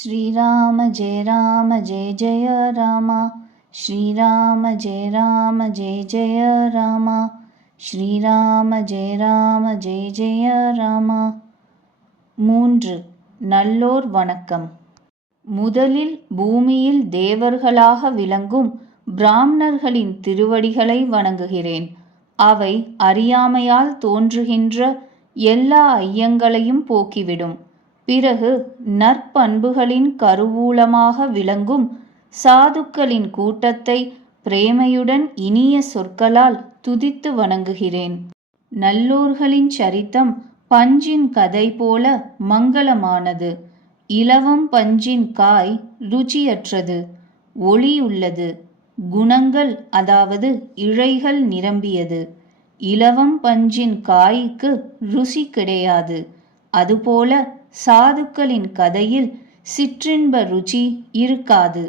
श्रीराम जय जय राम। श्रीराम जय जय राम। श्रीराम जय जय राम। 3. நல்லோர் வணக்கம். முதலில் பூமியில் தேவர்களாக விளங்கும் பிராமணர்களின் திருவடிகளை வணங்குகிறேன். அவை அறியாமையால் தோன்றுகின்ற எல்லா ஐயங்களையும் போக்கிவிடும். பிறகு நற்பண்புகளின் கருவூலமாக விளங்கும் சாதுக்களின் கூட்டத்தை பிரேமையுடன் இனிய சொற்களால் துதித்து வணங்குகிறேன். நல்லோர்களின் சரித்தம் பஞ்சின் கதை போல மங்களமானது. இலவம் பஞ்சின் காய் ருச்சியற்றது, ஒளியுள்ளது. குணங்கள் அதாவது இழைகள் நிரம்பியது. இலவம் பஞ்சின் காய்க்கு ருசி கிடையாது. அதுபோல சாதுக்களின் கதையில் சிற்றின்ப ருச்சி இருக்காது.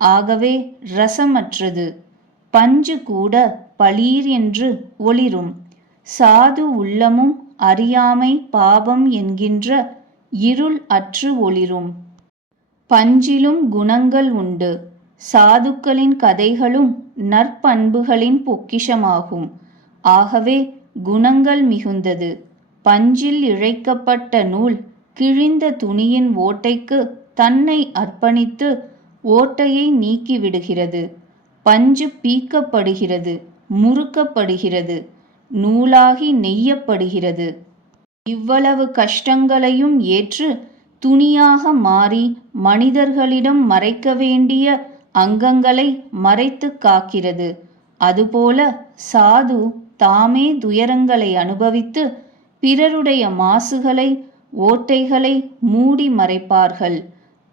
ஆகவே ரசமற்றது. பஞ்சு கூட பளீர் என்று ஒளிரும். சாது உள்ளமும் அறியாமை பாபம் என்கின்ற இருள் அற்று ஒளிரும். பஞ்சிலும் குணங்கள் உண்டு. சாதுக்களின் கதைகளும் நற்பண்புகளின் பொக்கிஷமாகும். ஆகவே குணங்கள் மிகுந்தது. பஞ்சில் இழைக்கப்பட்ட நூல் கிழிந்த துணியின் ஓட்டைக்கு தன்னை அர்ப்பணித்து ஓட்டையை நீக்கிவிடுகிறது. பஞ்சு பீக்கப்படுகிறது, முறுக்கப்படுகிறது, நூலாகி நெய்யப்படுகிறது. இவ்வளவு கஷ்டங்களையும் ஏற்று துணியாக மாறி மனிதர்களிடம் மறைக்க வேண்டிய அங்கங்களை மறைத்து காக்கிறது. அதுபோல சாது தாமே துயரங்களை அனுபவித்து பிறருடைய மாசுகளை ஓட்டைகளை மூடி மறைப்பார்கள்.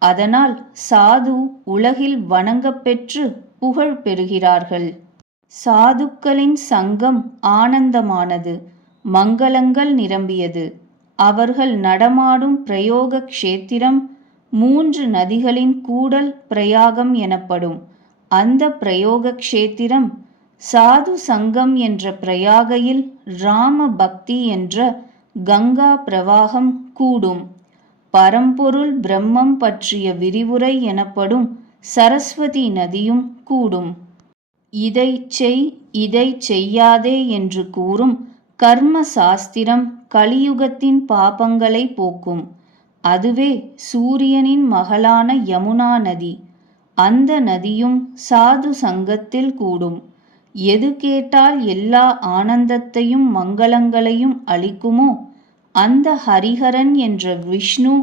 அதனால் சாது உலகில் வணங்கப்பெற்று புகழ் பெறுகிறார்கள். சாதுக்களின் சங்கம் ஆனந்தமானது, மங்களங்கள் நிரம்பியது. அவர்கள் நடமாடும் பிரயோக க்ஷேத்திரம் 3 நதிகளின் கூடல் பிரயாகம் எனப்படும். அந்த பிரயோக க்ஷேத்திரம் சாது சங்கம் என்ற பிரயாகையில் ராம பக்தி என்ற கங்கா பிரவாகம் கூடும். பரம்பொருள் பிரம்மம் பற்றிய விரிவுரை எனப்படும் சரஸ்வதி நதியும் கூடும். இதை செய் இதை செய்யாதே என்று கூறும் கர்ம சாஸ்திரம் கலியுகத்தின் பாபங்களை போக்கும். அதுவே சூரியனின் மகளான யமுனா நதி. அந்த நதியும் சாது சங்கத்தில் கூடும். எது கேட்டால் எல்லா ஆனந்தத்தையும் மங்களங்களையும் அளிக்குமோ அந்த ஹரிஹரன் என்ற விஷ்ணு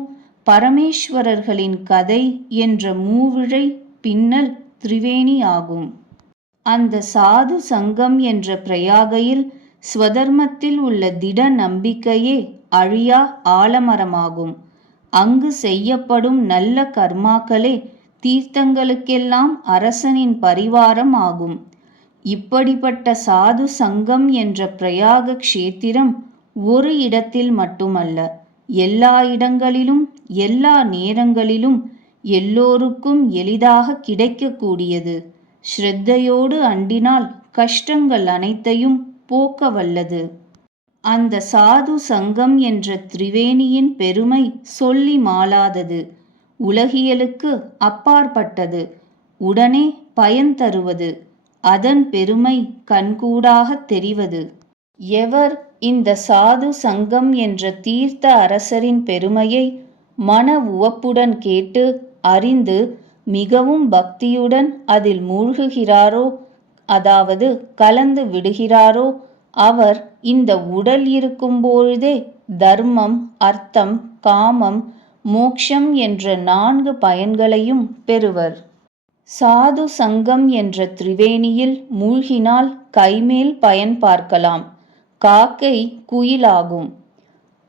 பரமேஸ்வரர்களின் கதை என்ற மூவிழை பின்னல் திரிவேணி ஆகும். அந்த சாது சங்கம் என்ற பிரயாகையில் ஸ்வதர்மத்தில் உள்ள திட நம்பிக்கையே அழியா ஆலமரமாகும். அங்கு செய்யப்படும் நல்ல கர்மாக்களே தீர்த்தங்களுக்கெல்லாம் அரசனின் பரிவாரம் ஆகும். இப்படிப்பட்ட சாது சங்கம் என்ற பிரயாக க்ஷேத்திரம் ஒரு இடத்தில் மட்டுமல்ல, எல்லா இடங்களிலும் எல்லா நேரங்களிலும் எல்லோருக்கும் எளிதாக கிடைக்கக்கூடியது. ஸ்ரத்தையோடு அண்டினால் கஷ்டங்கள் அனைத்தையும் போக்க வல்லது. அந்த சாது சங்கம் என்ற திரிவேணியின் பெருமை சொல்லி மாளாதது. உலகியலுக்கு அப்பாற்பட்டது, உடனே பயன் தருவது. அதன் பெருமை கண்கூடாக தெரிவது. எவர் இந்த சாது சங்கம் என்ற தீர்த்த அரசரின் பெருமையை மன உவப்புடன் கேட்டு அறிந்து மிகவும் பக்தியுடன் அதில் மூழ்குகிறாரோ, அதாவது கலந்து விடுகிறாரோ, அவர் இந்த உடல் இருக்கும்பொழுதே தர்மம், அர்த்தம், காமம், மோக்ஷம் என்ற 4 பயன்களையும் பெறுவர். சாது சங்கம் என்ற திரிவேணியில் மூழ்கினால் கைமேல் பயன் பார்க்கலாம். காக்கை குயிலாகும்,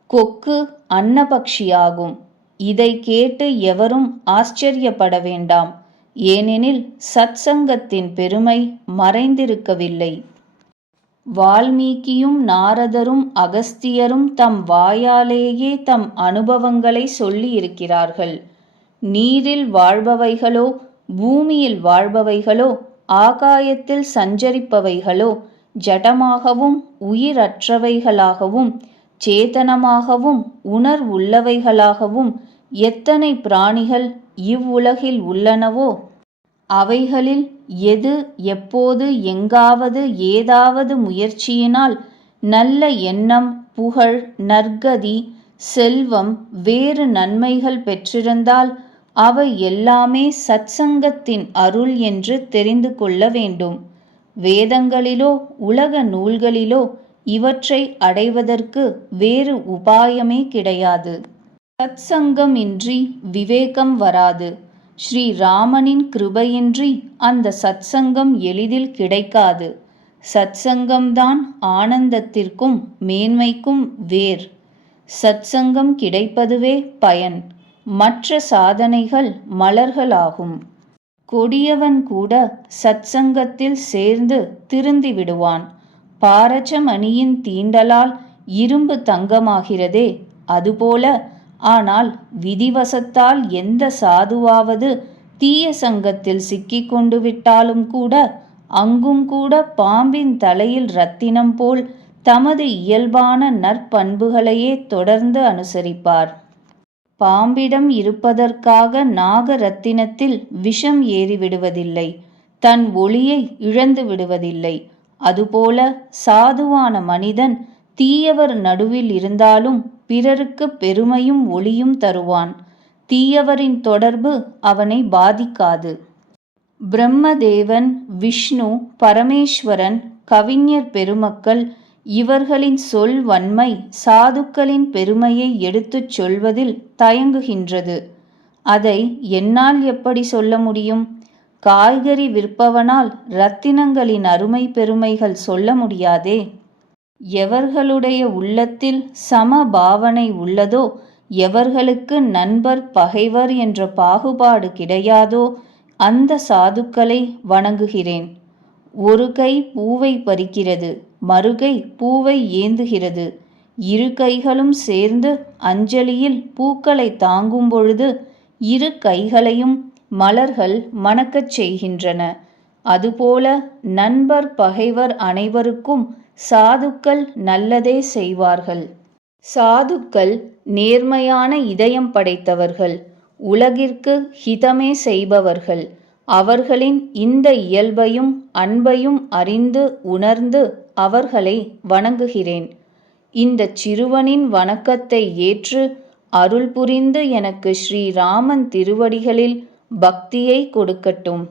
கொக்கு அன்னபக்ஷியாகும். இதை கேட்டு எவரும் ஆச்சரியப்பட வேண்டாம். ஏனெனில் சத்சங்கத்தின் பெருமை மறைந்திருக்கவில்லை. வால்மீகியும் நாரதரும் அகஸ்தியரும் தம் வாயாலேயே தம் அனுபவங்களை சொல்லி இருக்கிறார்கள். நீரில் வாழ்பவைகளோ, பூமியில் வாழ்பவைகளோ, ஆகாயத்தில் சஞ்சரிப்பவைகளோ, ஜடமாகவும் உயிரற்றவைகளாகவும் சேதனமாகவும் உணர்வுள்ளவைகளாகவும் எத்தனை பிராணிகள் இவ்வுலகில் உள்ளனவோ அவைகளில் எது எப்போது எங்காவது ஏதாவது முயற்சியினால் நல்ல எண்ணம், புகழ், நற்கதி, செல்வம், வேறு நன்மைகள் பெற்றிருந்தால் அவை எல்லாமே சத்சங்கத்தின் அருள் என்று தெரிந்து கொள்ள வேண்டும். வேதங்களிலோ உலக நூல்களிலோ இவற்றை அடைவதற்கு வேறு உபாயமே கிடையாது. சத்சங்கம் இன்றி விவேகம் வராது. ஸ்ரீ ராமனின் கிருபையின்றி அந்த சத்சங்கம் எளிதில் கிடைக்காது. சத்சங்கம்தான் ஆனந்தத்திற்கும் மேன்மைக்கும் வேர். சத்சங்கம் கிடைப்பதுவே பயன். மற்ற சாதனைகள் மலர்களாகும். கொடியவன் கூட சத்சங்கத்தில் சேர்ந்து திருந்தி விடுவான். பாரசமணியின் தீண்டலால் இரும்பு தங்கமாகிறதே, அதுபோல. ஆனால் விதிவசத்தால் எந்த சாதுவாவது தீய சங்கத்தில் சிக்கிக்கொண்டு விட்டாலும் கூட அங்கும் கூட பாம்பின் தலையில் ரத்தினம் போல் தமது இயல்பான நற்பண்புகளையே தொடர்ந்து அனுசரிப்பார். பாம்பிடம் இருப்பதற்காக நாகரத்தினத்தில் விஷம் ஏறிவிடுவதில்லை, தன் ஒளியை இழந்து விடுவதில்லை. அதுபோல சாதுவான மனிதன் தீயவர் நடுவில் இருந்தாலும் பிறருக்கு பெருமையும் ஒளியும் தருவான். தீயவரின் தொடர்பு அவனை பாதிக்காது. பிரம்மதேவன், விஷ்ணு, பரமேஸ்வரன், கவிஞர் பெருமக்கள் இவர்களின் சொல் வன்மை சாதுக்களின் பெருமையை எடுத்துச் சொல்வதில் தயங்குகின்றது. அதை என்னால் எப்படி சொல்ல முடியும்? காய்கறி விற்பவனால் இரத்தினங்களின் அருமை பெருமைகள் சொல்ல முடியாதே. எவர்களுடைய உள்ளத்தில் சம பாவனை உள்ளதோ, எவர்களுக்கு நண்பர் பகைவர் என்ற பாகுபாடு கிடையாதோ அந்த சாதுக்களை வணங்குகிறேன். ஒரு கை பூவை பறிக்கிறது, மறுகை பூவை ஏந்துகிறது. இரு கைகளும் சேர்ந்து அஞ்சலியில் பூக்களை தாங்கும் பொழுது இரு கைகளையும் மலர்கள் மணக்கச் செய்கின்றன. அதுபோல நண்பர் பகைவர் அனைவருக்கும் சாதுக்கள் நல்லதே செய்வார்கள். சாதுக்கள் நேர்மையான இதயம் படைத்தவர்கள், உலகிற்கு ஹிதமே செய்பவர்கள். அவர்களின் இந்த இயல்பையும் அன்பையும் அறிந்து உணர்ந்து அவர்களை வணங்குகிறேன். இந்த சிறுவனின் வணக்கத்தை ஏற்று அருள் புரிந்து எனக்கு ஸ்ரீராமன் திருவடிகளில் பக்தியை கொடுக்கட்டும்.